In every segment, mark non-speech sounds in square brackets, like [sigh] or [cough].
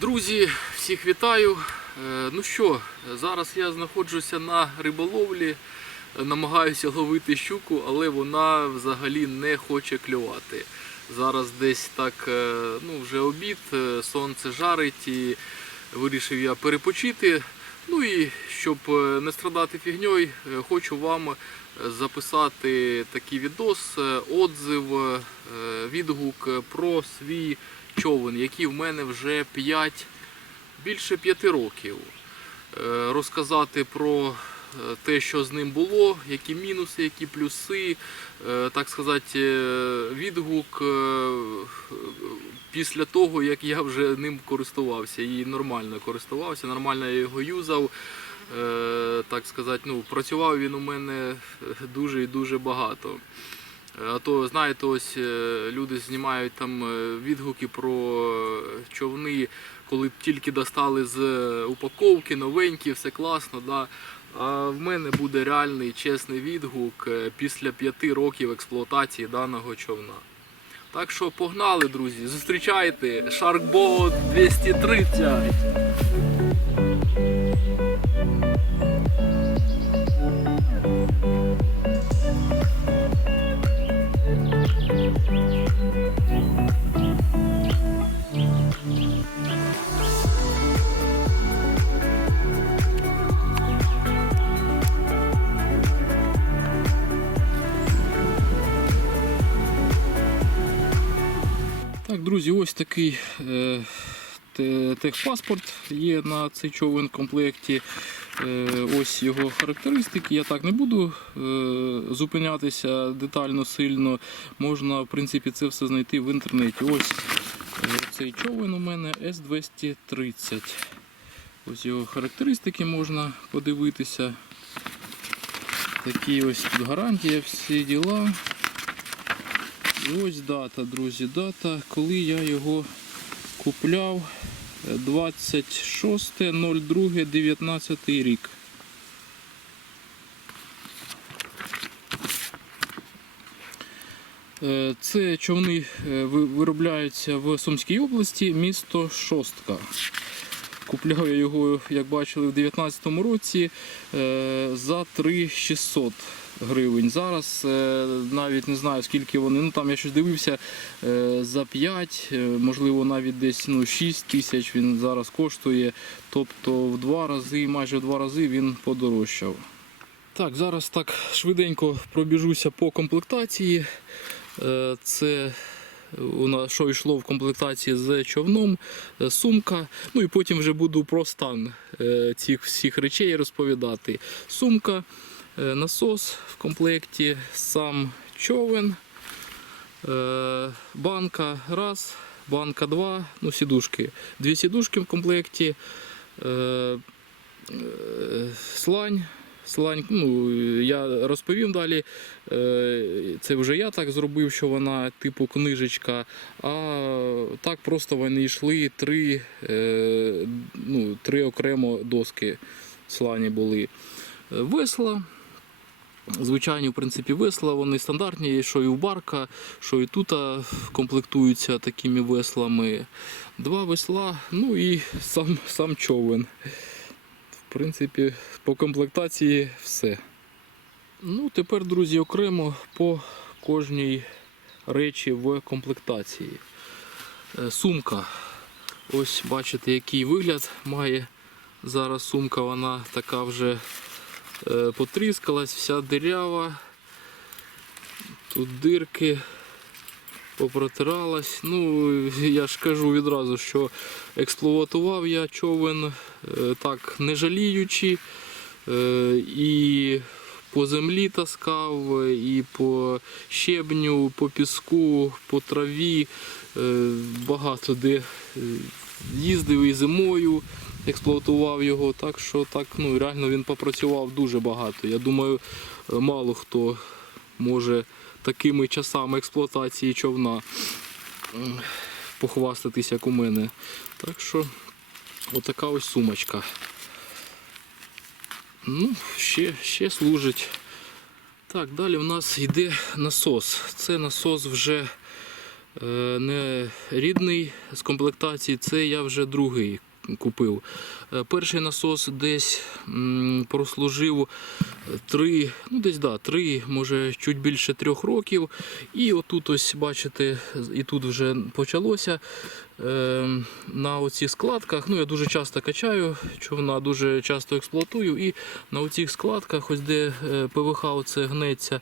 Друзі, всіх вітаю. Е, Ну що, зараз я знаходжуся на риболовлі, намагаюся ловити щуку, але вона взагалі не хоче клювати. Зараз десь так, е, ну вже обід, е, сонце жарить і вирішив я перепочити. Ну і щоб не страдати фігньою, хочу вам записати такий відос, отзив, відгук про свій човен, який в мене вже 5, більше 5 років. Е, Розказати про е, те, що з ним було, які мінуси, які плюси, е, так сказати, відгук після того, як я вже ним користувався і нормально користувався, нормально я його юзав. Так сказати, ну, працював він у мене дуже і дуже багато. А то, знаєте, ось е, люди знімають там е, відгуки про е, човни, коли тільки достали з упаковки, новенькі, все класно. Да? А в мене буде реальний чесний відгук після п'яти років експлуатації даного човна. Так що погнали, друзі, зустрічайте Sharkboat 230. Друзі, ось такий е, техпаспорт є на цей човен комплекті. Е, ось його характеристики. Я так не буду е, зупинятися детально сильно. Можна, в принципі, це все знайти в інтернеті. Ось е, цей човен у мене S230. Ось його характеристики можна подивитися. Такі ось тут гарантія, всі діла. І ось дата, друзі, дата, коли я його купляв 26.02.19 рік. Е, Це човни е, виробляються в Сумській області, місто Шостка. Купляв я його, як бачили, в 2019 році е, за 3600 гривень. Зараз е, навіть не знаю скільки вони. Ну там я щось дивився е, за 5, е, можливо навіть десь ну, 6 тисяч він зараз коштує. Тобто в два рази, майже в два рази він подорожчав. Так, зараз так швиденько пробіжуся по комплектації. Це що йшло в комплектації з човном, сумка. Ну і потім вже буду про стан цих всіх речей розповідати. Сумка, насос в комплекті, сам човен, е, банка раз, банка два, ну сідушки. Дві сідушки в комплекті, е, е, слань. Слань, ну, я розповім далі. Е, Це вже я так зробив, що вона типу книжечка. А так просто вони йшли три, е, ну, три окремо доски слані були. Е, Весла. Звичайні, в принципі, весла, вони стандартні, що і у барка, що і тут комплектуються такими веслами. Два весла, ну і сам, сам човен. В принципі, по комплектації все. Ну, тепер, друзі, окремо по кожній речі в комплектації. Е, Сумка. Ось бачите, який вигляд має зараз сумка, вона така вже потріскалась, вся дирява. Тут дирки попротиралась. Ну, я ж кажу відразу, що експлуатував я човен е, так не жаліючи. Е, І по землі таскав, і по щебню, по піску, по траві. Е, Багато де е, їздив і зимою, експлуатував його. Так що так, ну, реально він попрацював дуже багато. Я думаю, е, мало хто може такими часами експлуатації човна похвастатись, як у мене. Так що отака ось сумочка. Ну, ще, ще служить. Так, далі в нас йде насос. Це насос вже е, не рідний з комплектації, це я вже другий купив. Е, Перший насос десь прослужив три, ну десь да, три, може чуть більше трьох років. І отут ось бачите, і тут вже почалося. Е, на оцих складках, ну я дуже часто качаю човна, дуже часто експлуатую, і на оцих складках, ось де е, ПВХ оце гнеться,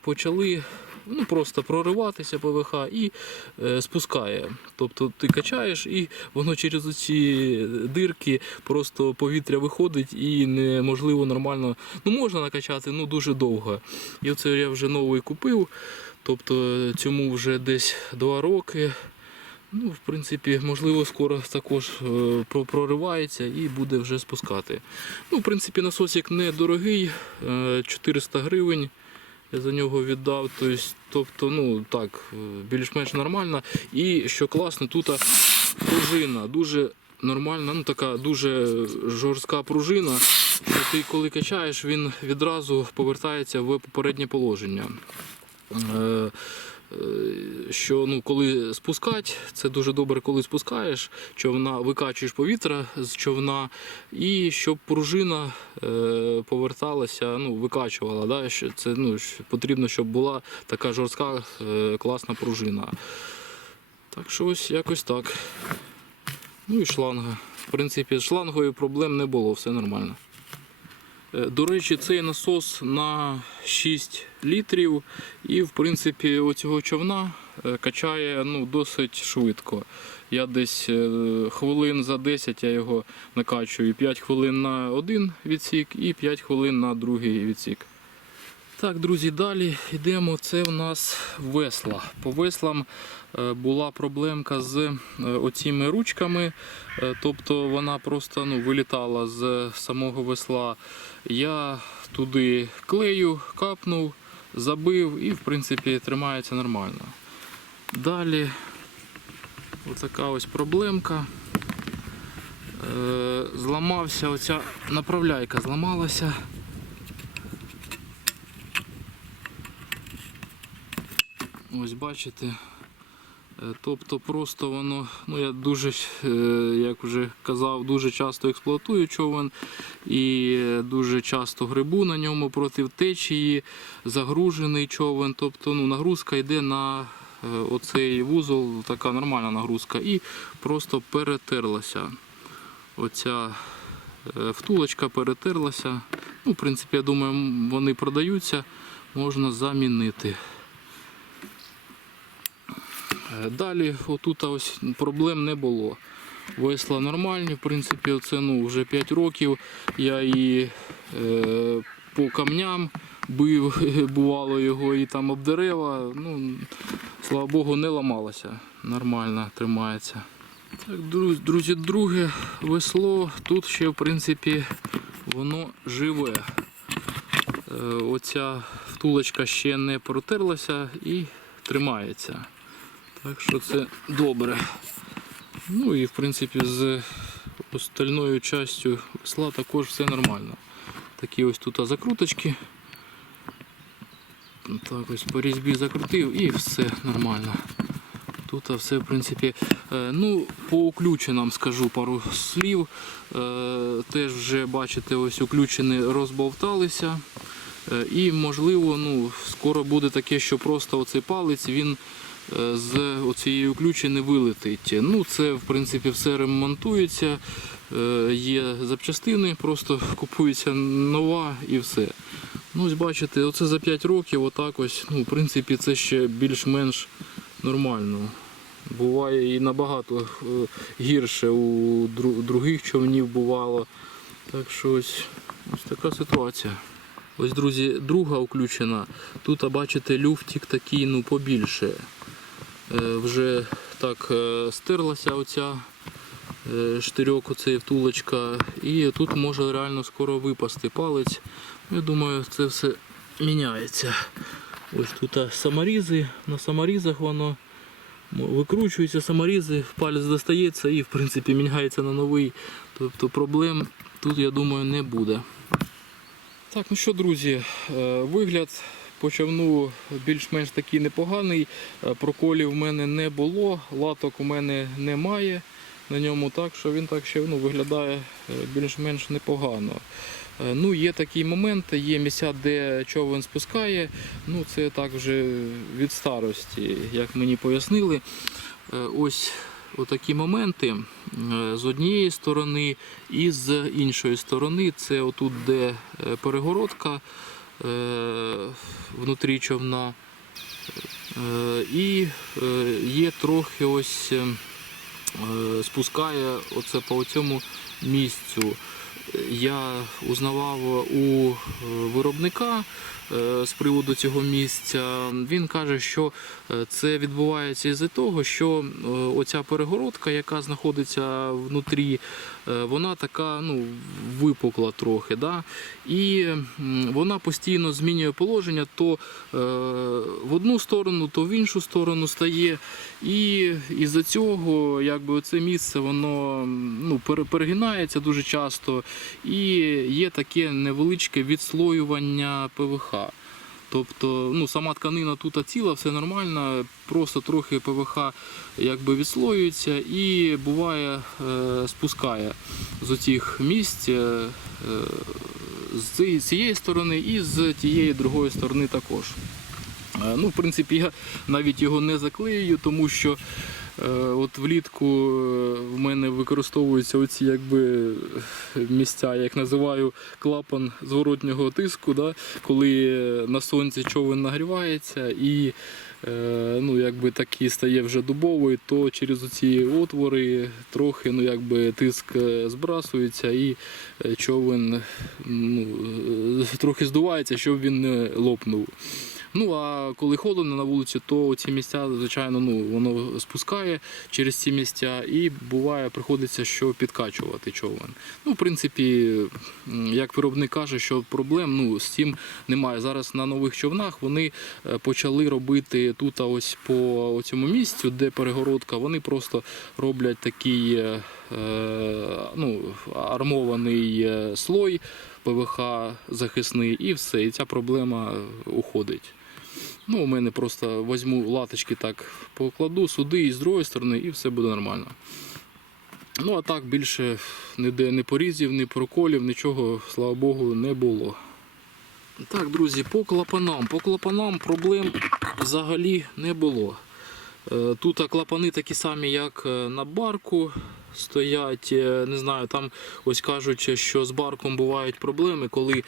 почали ну, просто прориватися ПВХ і е, спускає. Тобто ти качаєш і воно через ці дирки просто повітря виходить і неможливо нормально. Ну можна накачати, ну дуже довго. І оце я вже новий купив. Тобто цьому вже десь 2 роки. Ну, в принципі, можливо, скоро також е, проривається і буде вже спускати. Ну, в принципі, насосик недорогий, е, 400 гривень. Я за нього віддав. Тобто, ну так, е, більш-менш нормально. І що класно, тут пружина дуже нормальна, ну така дуже жорстка пружина. Ти коли качаєш, він відразу повертається в попереднє положення. Е, що ну, коли спускати, це дуже добре, коли спускаєш човна, викачуєш повітря з човна, і щоб пружина е, поверталася, ну, викачувала. Да? що Це ну, потрібно, щоб була така жорстка, е, класна пружина. Так що ось якось так. Ну і шланга. В принципі, з шлангою проблем не було, все нормально. Е, До речі, цей насос на 6 літрів, і в принципі оцього човна е, качає ну, досить швидко. Я десь е, хвилин за 10 я його накачую. 5 хвилин на один відсік і 5 хвилин на другий відсік. Так, друзі, далі йдемо. Це в нас весла. По веслам е, була проблемка з е, оціми ручками, е, тобто вона просто ну, вилітала з самого весла. Я туди клею, капнув, забив і в принципі тримається нормально. Далі отака ось проблемка. Зламався оця направляйка, зламалася. Ось бачите. Е, Тобто просто воно, ну я дуже, е, як вже казав, дуже часто експлуатую човен і е, дуже часто грибу на ньому проти течії, загружений човен. Тобто ну, нагрузка йде на оцей вузол, така нормальна нагрузка, і просто перетерлася. Оця втулочка перетерлася. Ну, в принципі, я думаю, вони продаються, можна замінити. Е, Далі отут ось проблем не було. Весла нормальні, в принципі, оце ну, вже 5 років. Я і е, по камням бив, [laughs] бувало його і там об дерева. Ну, слава Богу, не ламалося. Нормально тримається. Так, друзі, друге весло. Тут ще в принципі воно живе. Е, оця втулочка ще не протерлася і тримається. Так що це добре. Ну і в принципі з остальною частю весла також все нормально. Такі ось тут закруточки. Так ось по різьбі закрутив і все нормально. Тут все в принципі. е, Ну, по уключенням скажу пару слів. Е, Теж вже бачите, ось уключені розбовталися. Е, І можливо, ну, скоро буде таке, що просто оцей палець він з оцієї ключі не вилетить. Ну, це в принципі все ремонтується, е, є запчастини, просто купується нова і все. Ну, ось бачите, оце за 5 років, отак ось, ну, в принципі, це ще більш-менш нормально. Буває і набагато е, гірше у других човнів бувало. Так що ось, ось така ситуація. Ось, друзі, друга включена. Тут, бачите, люфтик такий ну, побільше. Е, вже так е, стерлася оця е, штирьок, оцей втулочка. І тут може реально скоро випасти палець. Я думаю, це все міняється. Ось тут саморізи, на саморізах воно викручуються саморізи, палець достається і в принципі міняється на новий. Тобто проблем тут, я думаю, не буде. Так, ну що, друзі, вигляд по човну більш-менш такий непоганий. Е, Проколів в мене не було, латок у мене немає на ньому, так що він так ще ну, виглядає е, більш-менш непогано. Е, Ну, є такі моменти, є місця, де човен спускає. Ну, це так вже від старості, як мені пояснили. Ось отакі моменти з однієї сторони і з іншої сторони. Це отут, де перегородка внутрі човна. Е, І е, є трохи ось е, е, спускає оце по цьому місцю. Я узнавав у е, виробника е, з приводу цього місця. Він каже, що е, це відбувається із-за того, що е, оця перегородка, яка знаходиться внутрі, е, вона така ну, випукла трохи. Да? І вона постійно змінює положення то е, в одну сторону, то в іншу сторону стає. І із-за цього якби, це місце воно ну, перегинається дуже часто. І є таке невеличке відслоювання ПВХ. Тобто ну, сама тканина тут ціла, все нормально, просто трохи ПВХ якби відслоюється і буває е, спускає з оцих місць е, з цієї- сторони і з тієї другої сторони також. Е, Ну, в принципі, я навіть його не заклею, тому що от влітку е, в мене використовуються оці якби місця, я їх називаю клапан зворотнього тиску, да? коли на сонці човен нагрівається і е, ну, якби такий стає вже дубовий, то через ці отвори трохи ну, якби, тиск е, збрасується і е, човен ну, е, трохи здувається, щоб він не лопнув. Ну а коли холодно на вулиці, то ці місця, звичайно, ну воно спускає через ці місця, і буває, приходиться що підкачувати човен. Ну, в принципі, як виробник каже, що проблем ну, з цим немає. Зараз на нових човнах вони е, почали робити тут, ось по цьому місцю, де перегородка, вони просто роблять такий е, е, ну, армований слой. ПВХ захисний і все, і ця проблема уходить. Ну, у мене просто візьму латочки так покладу сюди і з другої сторони, і все буде нормально. Ну, а так більше ніде не порізів, ні проколів, нічого, слава Богу, не було. Так, друзі, по клапанам. По клапанам проблем взагалі не було. Е, Тут клапани такі самі, як е, на барку стоять. Е, Не знаю, там ось кажуть, що з барком бувають проблеми, коли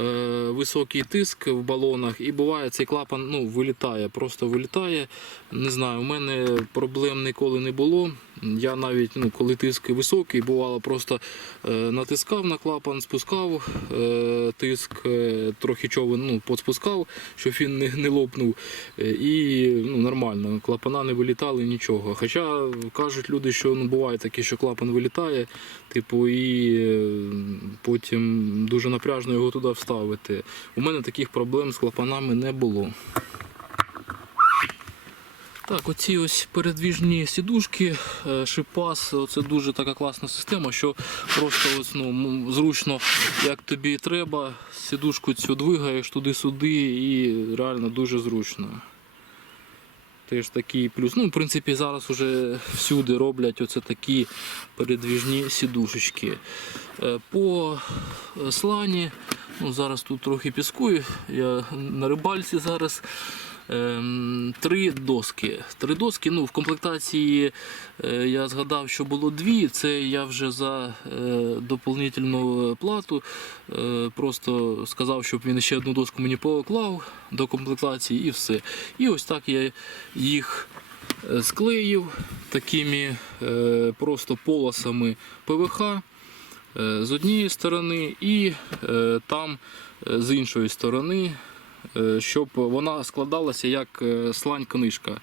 е, високий тиск в балонах, і буває цей клапан ну, вилітає, просто вилітає. Не знаю, у мене проблем ніколи не було. Я навіть, ну, коли тиск високий, бувало, просто е, натискав на клапан, спускав е, тиск, е, трохи човен ну, подспускав, щоб він не, не лопнув. Е, і ну, нормально, клапана не вилітали нічого. Хоча кажуть люди, що ну, буває таке, що клапан вилітає, типу, і е, потім дуже напряжно його туди вставити. У мене таких проблем з клапанами не було. Так, оці ось передвіжні сідушки, е, шипас, це дуже така класна система, що просто ось, ну, зручно, як тобі треба, сідушку цю двигаєш туди-сюди і реально дуже зручно. Теж такий плюс. Ну, в принципі, зараз вже всюди роблять оце такі передвіжні сідушечки. Е, По е, слані, ну, зараз тут трохи піскую, я на рибальці зараз. Ем, Три доски. Три доски. Ну, в комплектації е, я згадав, що було дві. Це я вже за е, доповнительну плату. е, Просто сказав, щоб він ще одну доску мені поклав до комплектації і все. І ось так я їх склеїв такими е, просто полосами ПВХ е, з однієї сторони і е, там з іншої сторони щоб вона складалася як е, слань книжка.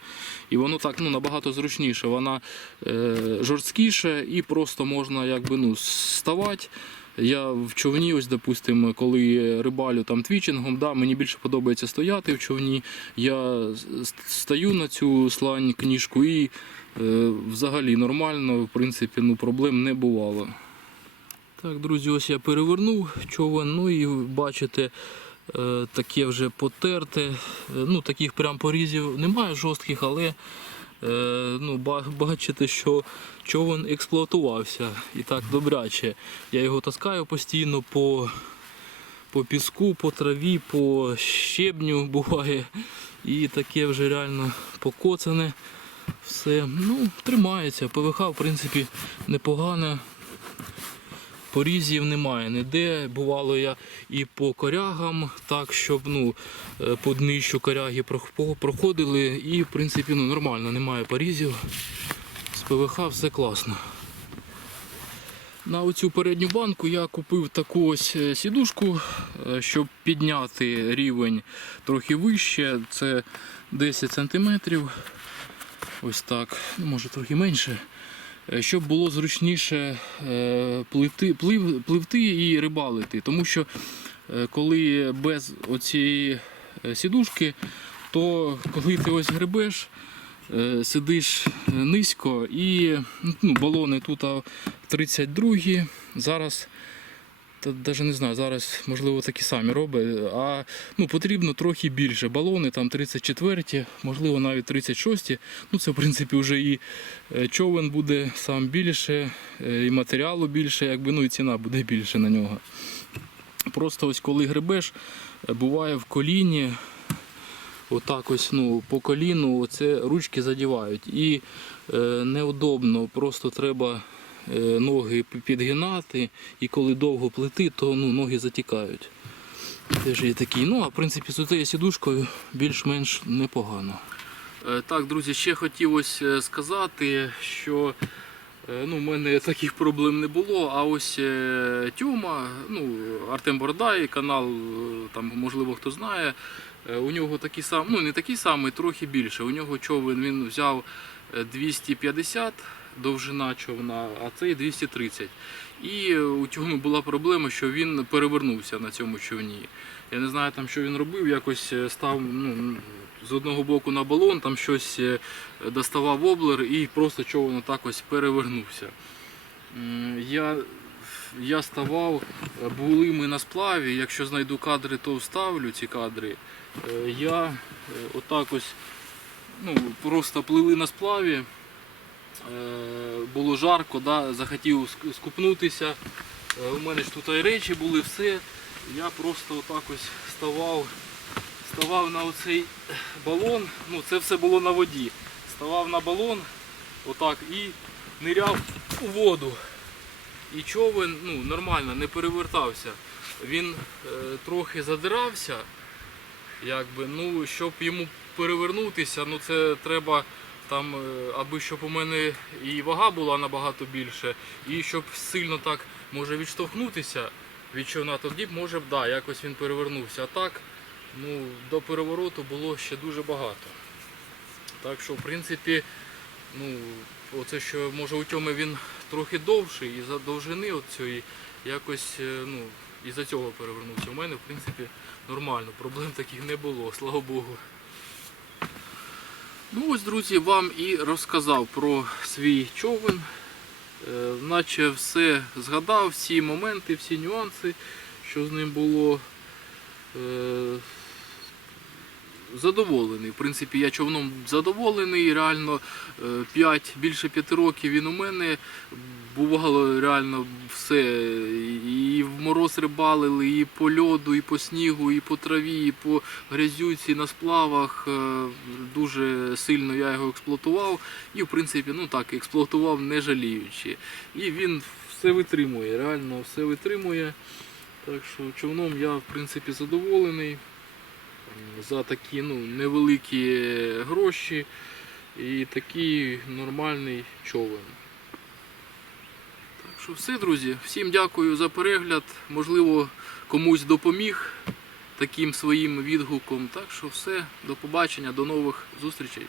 І воно так ну, набагато зручніше. Вона е, жорсткіше і просто можна якби, ну, ставати. Я в човні, ось, допустимо, коли рибалю там твічингом, да, мені більше подобається стояти в човні. Я стою на цю слань книжку і е, взагалі нормально, в принципі, ну, проблем не бувало. Так, друзі, ось я перевернув човен, ну і бачите, е, таке вже потерте. Е, Ну, таких прям порізів немає жорстких, але е, ну, бачите, що човен експлуатувався і так добряче. Я його таскаю постійно по, по піску, по траві, по щебню буває. І таке вже реально покоцане. Все. Ну, тримається. ПВХ, в принципі, непогане. Порізів немає ніде. Бувало я і по корягам, так, щоб ну, е, по днищу коряги проходили. І, в принципі, ну, нормально, немає порізів. З ПВХ все класно. На оцю передню банку я купив таку ось е, сідушку, е, щоб підняти рівень трохи вище. Це 10 см. Ось так, ну, може трохи менше. Е, Щоб було зручніше е, пливти, плив, пливти і рибалити. Тому що е, коли без оцієї сідушки, то коли ти ось гребеш, е, сидиш низько і ну, балони тут а, 32 зараз. Навіть не знаю, зараз можливо такі самі робить, а ну, потрібно трохи більше. Балони там 34, можливо навіть 36. Ну це в принципі вже і е, човен буде сам більше, е, і матеріалу більше, якби, ну і ціна буде більше на нього. Просто ось коли гребеш, е, буває в коліні, отак ось ну, по коліну оце ручки задівають. І е, неудобно, просто треба ноги п- підгинати, і коли довго плити, то ну, ноги затікають. Теж є такі. Ну, а в принципі, з цією сідушкою більш-менш непогано. Е, Так, друзі, ще хотів е, сказати, що е, ну, в мене таких проблем не було. А ось е, Тьома, ну, Артем Бородай, канал, е, там, можливо, хто знає, е, у нього такий самий, ну не такий самий, трохи більше. У нього човен він взяв е, 250 довжина човна, а цей 230. І е, у Тьоми була проблема, що він перевернувся на цьому човні. Я не знаю, там, що він робив, якось е, став ну, з одного боку на балон, там щось е, доставав воблер і просто човен так ось перевернувся. Я, я ставав, були ми на сплаві, якщо знайду кадри, то вставлю ці кадри. Я отак ось ну, просто плили на сплаві. Е, Було жарко, да, захотів скупнутися. Е, У мене ж тут і речі були, все. Я просто отак ось ставав, ставав на оцей балон. Ну, це все було на воді. Ставав на балон, отак, і ниряв у воду. І човен ну, нормально, не перевертався. Він е, трохи задирався, якби, ну, щоб йому перевернутися, ну це треба там, е, аби щоб у мене і вага була набагато більше, і щоб сильно так може відштовхнутися від човна, тоді б може б да, якось він перевернувся. А так, ну, до перевороту було ще дуже багато. Так що, в принципі, ну, оце що може у Тьоми він трохи довший і за довжини цієї якось е, ну, із-за цього перевернувся. У мене, в принципі, нормально, проблем таких не було, слава Богу. Ну ось, друзі, вам і розказав про свій човен. Е, Наче все згадав, всі моменти, всі нюанси, що з ним було. Е, Задоволений. В принципі, я човном задоволений. Реально 5, більше 5 років він у мене. Бувало реально все. І в мороз рибалили, і по льоду, і по снігу, і по траві, і по грязюці на сплавах. Е, Дуже сильно я його експлуатував. І, в принципі, ну так, експлуатував не жаліючи. І він все витримує, реально все витримує. Так що човном я в принципі задоволений за такі ну, невеликі гроші і такий нормальний човен. Що все, друзі. Всім дякую за перегляд. Можливо, комусь допоміг таким своїм відгуком. Так що все, до побачення, до нових зустрічей.